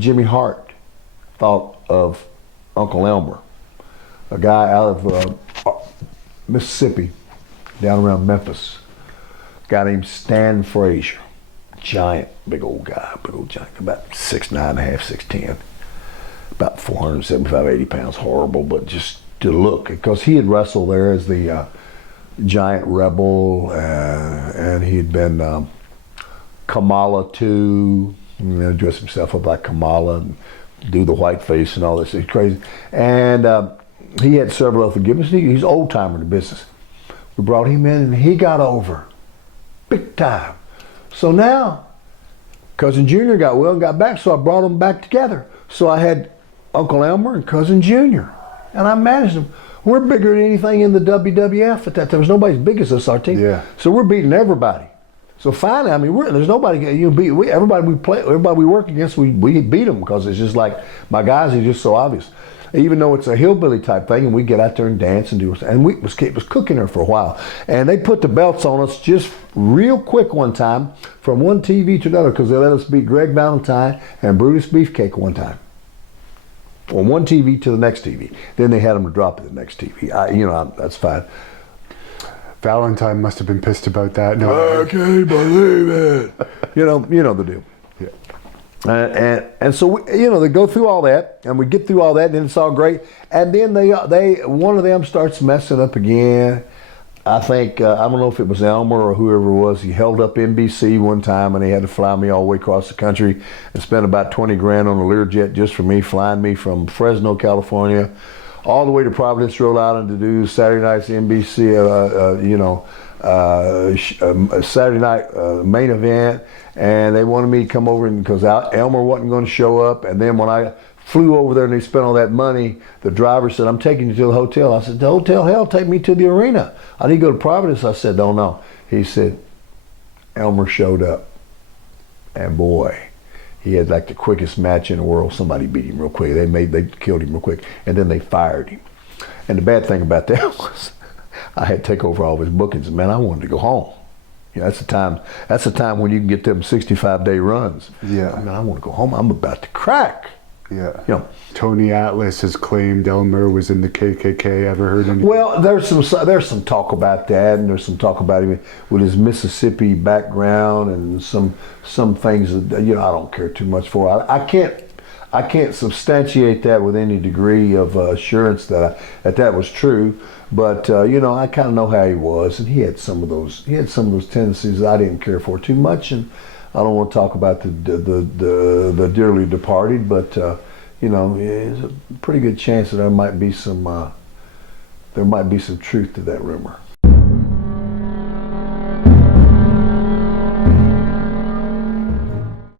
Jimmy Hart thought of Uncle Elmer, a guy out of Mississippi, down around Memphis, a guy named Stan Frazier, giant, big old guy, big old giant, about 6'9.5", 6'10", about 475, 80 pounds, horrible, but just to look, because he had wrestled there as the giant rebel, and he had been Kamala too, and then dress himself up like Kamala and do the white face and all this. It's crazy. And he had several other forgiveness. He's old timer in the business. We brought him in and he got over big time. So now Cousin Junior got well and got back, so I brought them back together. So I had Uncle Elmer and Cousin Junior, and I managed them. We're bigger than anything in the WWF at that time. There was nobody as big as us, our team. Yeah. So we're beating everybody. So finally, I mean, there's nobody beat. Everybody we work against, we beat them, because it's just like my guys are just so obvious. Even though it's a hillbilly type thing, and we get out there and dance and do, and it was cooking there for a while. And they put the belts on us just real quick one time from one TV to another, because they let us beat Greg Valentine and Brutus Beefcake one time. On one TV to the next TV. Then they had them to drop it to the next TV. That's fine. Valentine must have been pissed about that. No, I can't believe it. you know the deal. Yeah. And so they go through all that, and we get through all that, and then it's all great. And then one of them starts messing up again. I think I don't know if it was Elmer or whoever it was. He held up NBC one time, and they had to fly me all the way across the country and spend about 20 grand on a Learjet just for me, flying me from Fresno, California, all the way to Providence, Rhode Island, to do Saturday night's NBC, Saturday night main event. And they wanted me to come over, because Elmer wasn't going to show up. And then when I flew over there and they spent all that money, the driver said, "I'm taking you to the hotel." I said, "The hotel? Hell, take me to the arena. I need to go to Providence." I said, "Don't know." He said, Elmer showed up, and boy, he had like the quickest match in the world. Somebody beat him real quick. They killed him real quick, and then they fired him. And the bad thing about that was I had to take over all his bookings, and man, I wanted to go home. That's the time when you can get them 65-day runs. Yeah. I want to go home. I'm about to crack. Yeah. Tony Atlas has claimed Elmer was in the KKK. Ever heard anything? Well, there's some talk about that, and there's some talk about him with his Mississippi background and some things that I don't care too much for. I can't substantiate that with any degree of assurance that was true. But I kind of know how he was, and he had some of those tendencies that I didn't care for too much, and I don't want to talk about the dearly departed, but there's a pretty good chance that there might be some truth to that rumor.